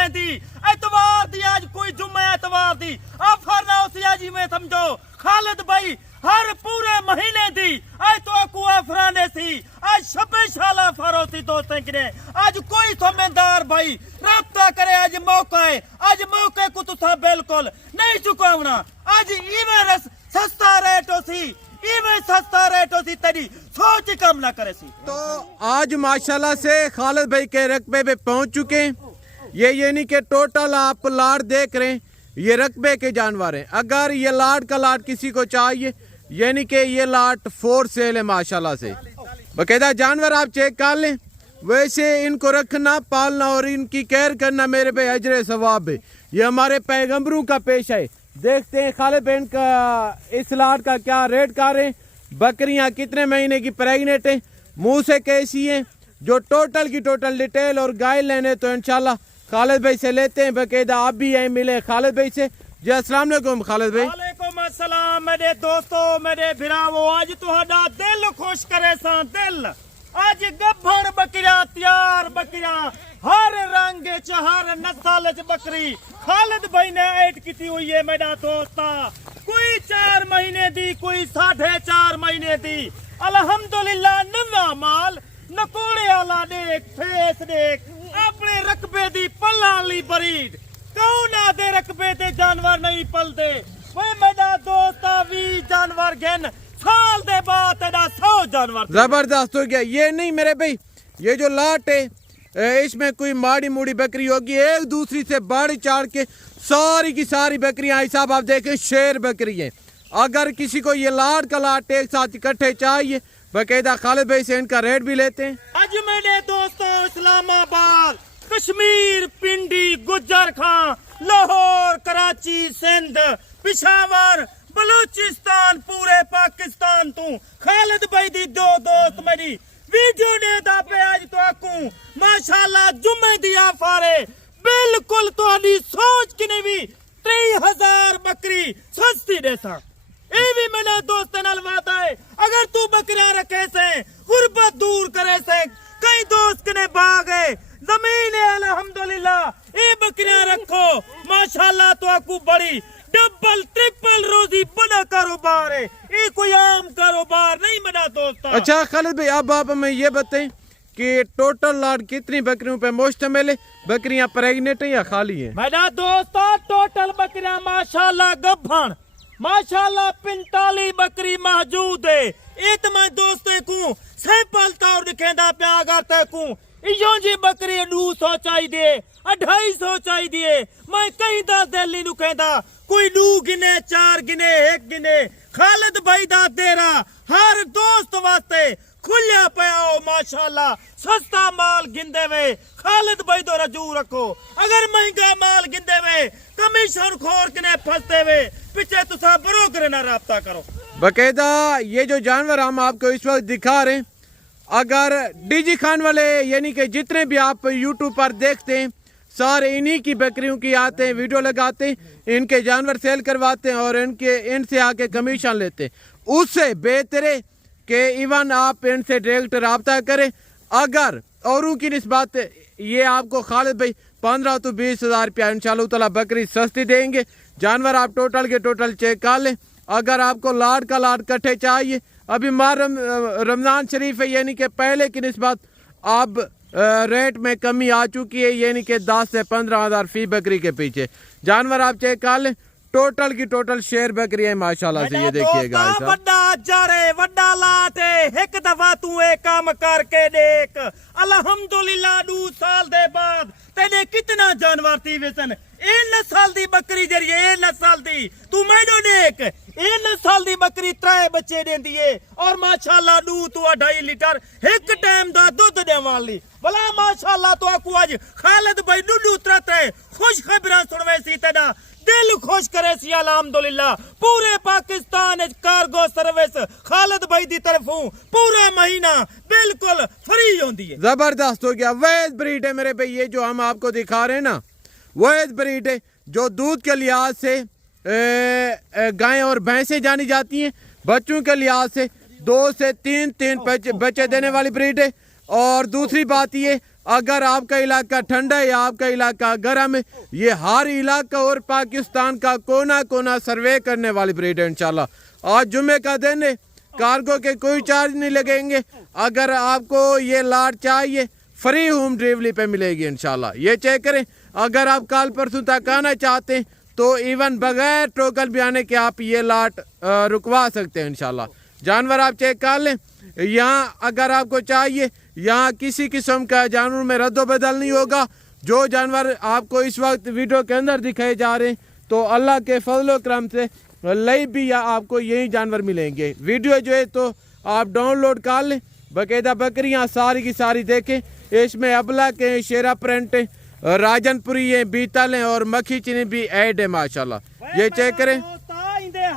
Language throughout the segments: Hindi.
जुम्मे दी एतवार दी आज कोई जुम्मे एतवार दी आफर ना उसी आज में समझो खालिद भाई हर पूरे महीने दी आज तो अकू आफराने सी आज शबे शाला फरोसी दोस्तें किने आज कोई थमेदार भाई राब्ता करे आज मौका है आज मौके को तुसा बिल्कुल नहीं चुकावना आज इवे सस्ता रेट होसी इवे सस्ता रेट होसी तेरी सोच कम ना करे सी। तो आज माशाल्लाह से खालिद भाई के रकबे पे पहुंच चुके हैं। ये नहीं कि टोटल आप लाट देख रहे हैं, ये रकबे के जानवर हैं। अगर ये लाट का लाट किसी को चाहिए यानी कि ये लाट फोर सेल है माशाल्लाह से। बकायदा जानवर आप चेक कर लें। वैसे इनको रखना पालना और इनकी केयर करना मेरे पे अजर सवाब है। ये हमारे पैगंबरों का पेशा है। देखते हैं खालिद बहन का इस लाट का क्या रेट कर रहे हैं। बकरियां कितने महीने की प्रेग्नेंट है, मुंह से कैसी हैं, जो टोटल की टोटल डिटेल और गाइड लेने तो इंशाल्लाह खालिद भाई से लेते हैं। बकायदा आप भी यहीं मिले खालिद भाई से। जी अस्सलाम वालेकुम खालिद भाई। वालेकुम अस्सलाम मेरे दोस्तों मेरे भिरावो आज तुहाडा दिल खुश करे सा दिल आज गब्भण बकरियां तैयार बकरियां हर रंग च हर नस्ल च बकरी खालिद भाई ने ऐड की हुई है मेरा दोस्ता। कोई 4 महीने दी कोई 4.5 महीने दी अल्हम्दुलिल्लाह नवा माल नकोड़े वाला देख फेस देख अपने रकबे दी पल्लाली बरीड कौन आदे रकबे दे जानवर नहीं पलते वे मेरा दोस्ता 20 जानवर घेन साल दे बाद तेरा 100 जानवर जबरदस्त हो गया। ये नहीं मेरे भाई ये जो लाट है इसमें कोई माड़ी मुड़ी बकरी होगी एक दूसरी से बढ़ चढ़ के सारी की सारी बकरियां हिसाब आप देखें शेर बकरी है। अगर किसी को ये लाट का लाट एक साथ इकट्ठे चाहिए बकायदा खालिद भाई से इनका रेट भी लेते हैं। आज मेरे दोस्तों इस्लामाबाद कश्मीर पिंडी गुज्जर खां लाहौर कराची सिंध पिशावर बलूचिस्तान पूरे पाकिस्तान तू खालिद भाई दी दो दोस्त मेरी वीडियो ने दा पे आज तो आकू माशाल्लाह जुम्मे दी आफारे बिल्कुल तोड़ी सोच किने भी 3000 बकरी सस्ती देसा ए भी मेरा दोस्त नाल वादा है अगर तू बकरियां रखे से गुर्बत दूर करे से कई दोस्त ने भाग है जमीन है अल्हम्दुलिल्लाह ये बकरियां रखो माशाल्लाह तो आकू बड़ी डबल ट्रिपल रोजी बड़ा कारोबार है ये कोई आम कारोबार नहीं मेरा दोस्त। अच्छा खालिद भाई अब आप हमें ये बताएं कि टोटल लाट कितनी बकरियों पे मुश्तमिल है, बकरियां प्रेग्नेंट है या खाली है? मेरा दोस्त टोटल बकरियां माशाल्लाह गब्भण माशाल्लाह 45 बकरी मौजूद है। इत मैं दोस्तों को सैंपल तौर दिखेंदा प्या अगर ते को इयो जी बकरी 200 चाहिए 250 चाहिए मैं कहीं 10 दिल्ली नु कहंदा कोई 2 गिने 4 गिने 1 गिने खालिद भाई दा तेरा हर दोस्त वास्ते खुलिया पया हो माशाल्लाह सस्ता माल गिंदे वे खालिद भाई तो रजू रखो अगर महंगा माल गिंदे वे कमीशन खोर कने फंसते वे पीछे तुसा ब्रोकर ना राब्ता करो। बकायदा ये जो जानवर हम आपको इस वक्त दिखा रहे हैं अगर डीजी खान वाले यानी कि जितने भी आप यूट्यूब पर देखते हैं सारे इन्हीं की बकरियों की आते हैं वीडियो लगाते हैं इनके जानवर सेल करवाते हैं और इनसे आके कमीशन लेते हैं। उससे बेहतर है कि इवन आप इनसे डायरेक्ट रब्ता करें। अगर औरों की निस्बत ये आपको खालिद भाई 15 तो 20 हज़ार रुपया इंशाल्लाह ताला बकरी सस्ती देंगे। जानवर आप टोटल के टोटल चेक कर लें। अगर आपको लाट का लाट कट्ठे चाहिए अभी रमजान शरीफ है यानी कि पहले की निस्बत अब रेट में कमी आ चुकी है यानी कि 10 से 15 हज़ार फी बकरी के पीछे जानवर आप चेक कर लें। टोटल की टोटल शेर बकरी है माशाल्लाह से ये देखिएगा। वड्डा जारे वड्डा लाटे एक दफा तू ए काम करके देख अल्हम्दुलिल्लाह 2 साल दे बाद तेने कितना जानवर थी वेसन ए नस्ल दी बकरी जरिए ए नस्ल दी तू मैनू देख ए नस्ल दी बकरी 3 बच्चे देंदी है और माशाल्लाह 2 तो 2.5 लीटर एक टाइम दा दूध देने वाली भला माशाल्लाह तो आकू आज खालिद भाई नुडू तरते खुश खबरां सुनवे सी तेरा दिल खुश करे सी अल्हम्दुलिल्लाह पूरे पाकिस्तान कार्गो सर्विस खालिद भाई दी तरफों पूरा महीना बिल्कुल फ्री होती है। जबरदस्त हो गया। वैद ब्रीड है मेरे भाई ये जो हम आपको दिखा रहे हैं ना वैद ब्रीड है जो दूध के लिहाज से गायें और भैंसें जानी जाती हैं। बच्चों के लिहाज से 2 से 3 बच्चे देने वाली ब्रीड है। और दूसरी बात ये अगर आपका इलाका ठंडा है या आपका इलाका गर्म है, ये हर इलाका और पाकिस्तान का कोना कोना सर्वे करने वाली ब्रीड है इंशाल्लाह। आज जुमे का दिन है, कार्गो के कोई चार्ज नहीं लगेंगे। अगर आपको ये लाट चाहिए फ्री होम डिलीवरी पे मिलेगी इंशाल्लाह। ये चेक करें, अगर आप कल परसों तक आना चाहते हैं तो इवन बगैर टोकन भी आने के आप ये लाट रुकवा सकते हैं इंशाल्लाह। जानवर आप चेक कर लें। यहाँ अगर आपको चाहिए, यहाँ किसी किस्म का जानवर में रद्दो बदल नहीं होगा। जो जानवर आपको इस वक्त वीडियो के अंदर दिखाए जा रहे हैं तो अल्लाह के फजल करम से लई भी या आपको यही जानवर मिलेंगे। वीडियो जो है तो आप डाउनलोड कर लें, बाकायदा बकरियाँ सारी की सारी देखें। इसमें अबला के शेरा प्रिंट है, राजनपुरी है, बीतल है और मक्खी चीनी भी ऐड है माशाल्लाह। ये चेक करें।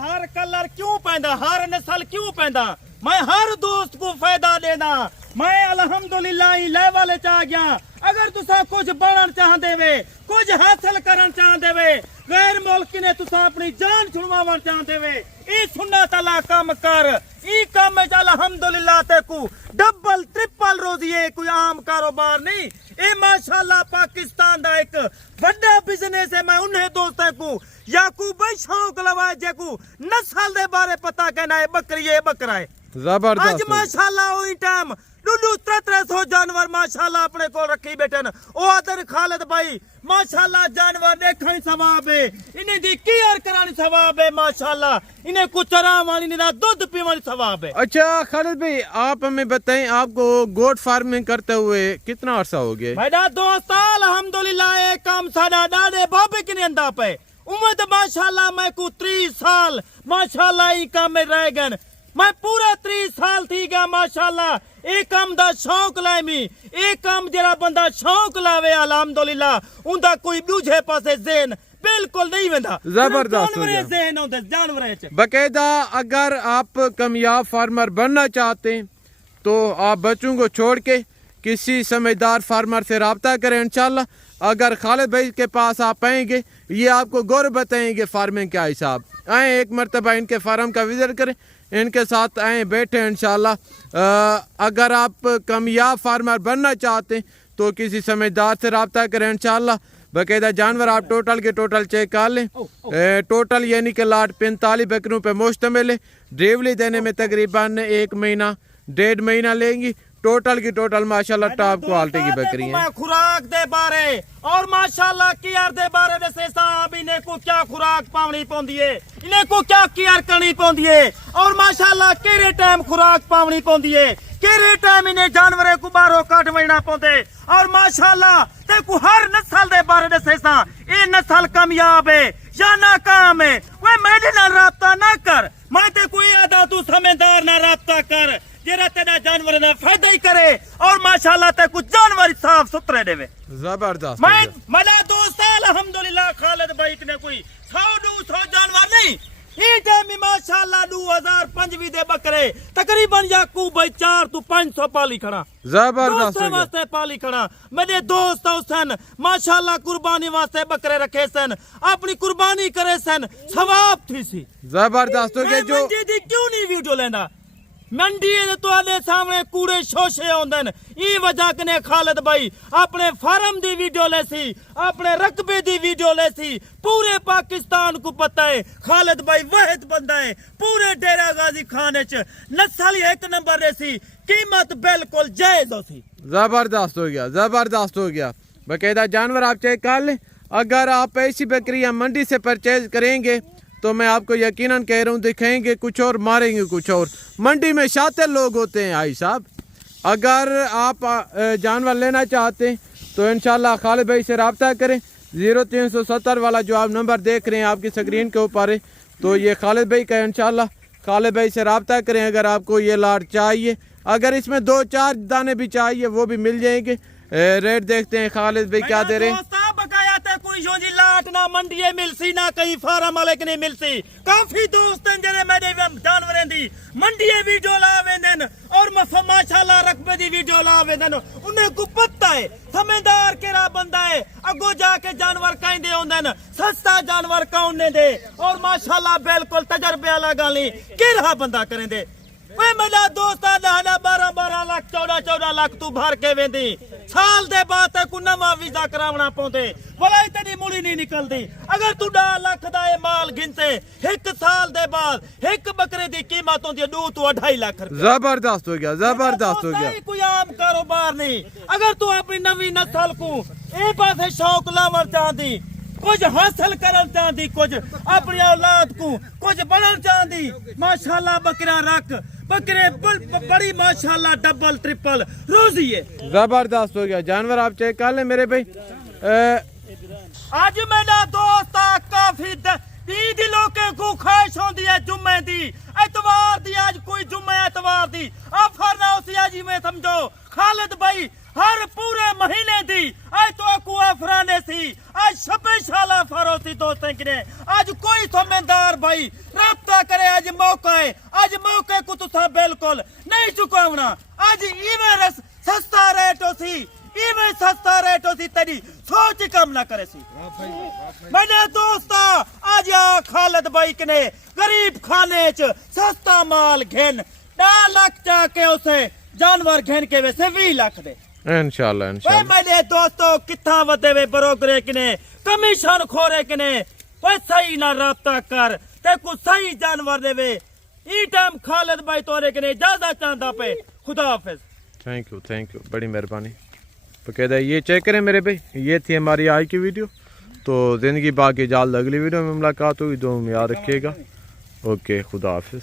हर कलर क्यों पैदा, हर नस्ल क्यों पैदा, मैं हर दोस्त को फायदा देना। मैं अल्हम्दुलिल्लाह लेवल च आ गया। अगर तुसा कुछ बनना चाहते वे, कुछ हासिल करना चाहते वे, गैर मुल्क ने तुसा अपनी जान छुड़वावन चाहते वे, ई सुन्नत अल्लाह काम कर। ई काम में अल्हम्दुलिल्लाह तेकू डबल ट्रिपल रोजी है, कोई आम कारोबार नहीं। ए माशाल्लाह पाकिस्तान दा एक बड़ा बिजनेस है। मैं उन्हें दोस्तों को याकूब भाई शौक लवाए जेकू नस्ल दे बारे पता कहना है, बकरी है बकरा है जबरदस्त। आज माशाल्लाह वही टाइम लुलू 300 जानवर माशाल्लाह अपने को रखी बैठन। ओ आदर खालिद भाई माशाल्लाह जानवर देखने सवाब है, इन्हें दी केयर करानी सवाब है माशाल्लाह, इन्हें कुछ चरावानी ना दूध पीवानी सवाब है। अच्छा खालिद भाई आप हमें बताएं, आपको गोट फार्मिंग करते हुए कितना अर्सा हो गया? मेरा दोस्त अल्हम्दुलिल्लाह ये काम साडा डाडे बाबे के नहीं अंदा पे उम्मीद माशाल्लाह मैं को 30 साल माशाल्लाह ई काम में रह गन। मैं पूरा 30 साल थी गया माशाल्लाह। एक काम दा शौक लाए मी, एक काम जरा बंदा शौक लावे अल्हम्दुलिल्लाह उनदा कोई दूजे पासे ज़हन बिल्कुल नहीं वेंदा। जबरदस्त हो गया। ज़हन होंदे जानवरें च। बाकायदा अगर आप कामयाब फार्मर बनना चाहते हैं तो आप बच्चों को छोड़ के किसी समझदार फार्मर से रब्ता करें इंशाल्लाह। अगर खालिद भाई के पास आप आएंगे, ये आपको गौर बताएंगे फार्मिंग का हिसाब। आए एक मरतबा इनके फार्म का विजिट करें, इनके साथ आए बैठे इंशाल्लाह। अगर आप कामयाब फार्मर बनना चाहते हैं तो किसी समझदार से रब्ता करें इंशाल्लाह। बाकायदा जानवर आप टोटल के टोटल चेक कर लें। टोटल यानी कि लाट 45 बकरियों पे मुश्तमिल है। डिलीवरी देने में तकरीबन 1 महीना 1.5 महीना लेंगी। टोटल की टोटल माशाल्लाह टॉप क्वालिटी की बकरी है। खुराक दे बारे और माशाल्लाह केयर दे बारे दसे साहब इन्हें को क्या खुराक पावनी पौंदी है, इन्हें को क्या केयर करनी पौंदी है और माशाल्लाह केरे टाइम खुराक पावनी पौंदी है, केरे टाइम इन्हें जानवरे को बाहरों काट वजना पौंदे और माशाल्लाह ते को हर नस्ल दे बारे दसे सा ये नस्ल कामयाब है या नाकाम है। वे मेरे नाल राब्ता ना कर, मैं ते कोई आदा तू समझदार ना राब्ता कर जेरा तेरा जानवर ना फायदा ही करे और माशाल्लाह ते कुछ जानवर साफ सुथरे देवे। जबरदस्त। मैं मेरा दोस्त अल्हम्दुलिल्लाह खालिद भाई ने कोई 100 जानवर नहीं, ये टाइम में माशाल्लाह 2005 दे बकरे तकरीबन याकूब भाई 4 तो 500 पाली खड़ा। जबरदस्त वास्ते पाली खड़ा। मेरे दोस्त हुसैन माशाल्लाह कुर्बानी वास्ते बकरे रखे सन, अपनी कुर्बानी करे सन, सवाब थी सी। जबरदस्त हो गया। जो क्यों नहीं वीडियो लेना मंडी तुहाडे सामने कूड़े शोशे आउंदे न, ई वजह कने खालिद भाई अपने फार्म दी वीडियो लेसी, अपने रकबे दी वीडियो लेसी। पूरे पाकिस्तान को पता है खालिद भाई वाहिद बंदा है पूरे डेरा गाजी खाने च, नस्ल 1 नंबर रेसी, कीमत बिल्कुल जायज होसी। जबरदस्त हो गया, जबरदस्त हो गया। बाकायदा जानवर आप चेक कर लें। अगर आप ऐसी बकरियां मंडी से परचेज करेंगे तो मैं आपको यकीनन कह रहा हूँ दिखाएंगे कुछ और मारेंगे कुछ और। मंडी में शातिर लोग होते हैं भाई साहब। अगर आप जानवर लेना चाहते हैं तो इंशाल्लाह खालिद भाई से रब्ता करें। 0370 वाला जो आप नंबर देख रहे हैं आपकी स्क्रीन के ऊपर है, तो ये खालिद भाई का इंशाल्लाह। खालिद भाई से रब्ता करें अगर आपको ये लाट चाहिए। अगर इसमें 2-4 दाने भी चाहिए वो भी मिल जाएंगे। रेट देखते हैं खालिद भाई क्या दे रहे हैं। कोई योजी लाट ना मंडी मिलसी ना कहीं फार्म वाले के नहीं मिलसी। काफी दोस्त हैं जरे मेरे जानवरें दी मंडी वीडियो ला वेंदन और माशाल्लाह रकबे दी वीडियो ला वेंदन। उन्हें को पता है समझदार केरा बंदा है, अगो जाके जानवर कहंदे होंदन सस्ता जानवर कौन दे और माशाल्लाह बिल्कुल तजर्बे वाला गाली केरा बंदा करेंदे। वे मेरा दोस्त 12-12 लाख 14-14 लाख तू भर के वेंदी साल दे बाद को नवा वीजा करावना पौंदे भला तेरी मुड़ी नहीं निकलदी अगर तू 2 लाख दा ये माल गिनते 1 साल दे बाद एक बकरे दी कीमत होंदी 2 तो 2.5 लाख रुपए जबरदस्त हो गया, जबरदस्त हो गया। कोई आम कारोबार नहीं अगर तू अपनी नवी नस्ल को ए पासे शौक लावर चाहती कुछ हासिल करना चाहती कुछ अपनी औलाद को कुछ बनना चाहती माशाल्लाह बकरा रख बकरे बड़ी माशाल्लाह डबल ट्रिपल रोजी है जबरदस्त हो गया। जानवर आप चेक कर ले मेरे भाई। आज मेरा दोस्त काफी दिलों के को ख्वाहिश होती है जुम्मे दी एतवार दी आज कोई जुम्मे एतवार दी ऑफर ना उसी आज में समझो खालिद भाई हर पूरे महीने दी आज तो को ऑफराने सी आज स्पेशल ऑफर होती दोस्तों के आज कोई समझदार भाई राब्ता करे आज मौका है आज मौके को तुसा बिल्कुल नहीं चुकावना आज इवें सस्ता रेट होसी इवें सस्ता रेट होसी तेरी सोच कम ना करे सी मैंने दोस्त आज खालिद भाई ने गरीब खाने च सस्ता माल घेन 2 लाख जाके उसे जानवर घेन के वैसे 20 लाख दे इंशाल्लाह इंशाल्लाह। मेरे दोस्तों कितना वधे वे बरोकरे किने कमीशन खोरे किने सही ना राब्ता कर ते को सही जानवर देवे ई टाइम खालिद भाई तोरे किने इजाजत चाहता पे खुदा हाफिज। थैंक यू बड़ी मेहरबानी। बकायदा ये चेक करें मेरे भाई ये थी हमारी आज की वीडियो। तो जिंदगी बाकी जल्द अगली वीडियो में मुलाकात होगी। दो में याद रखिएगा। ओके खुदा हाफिज।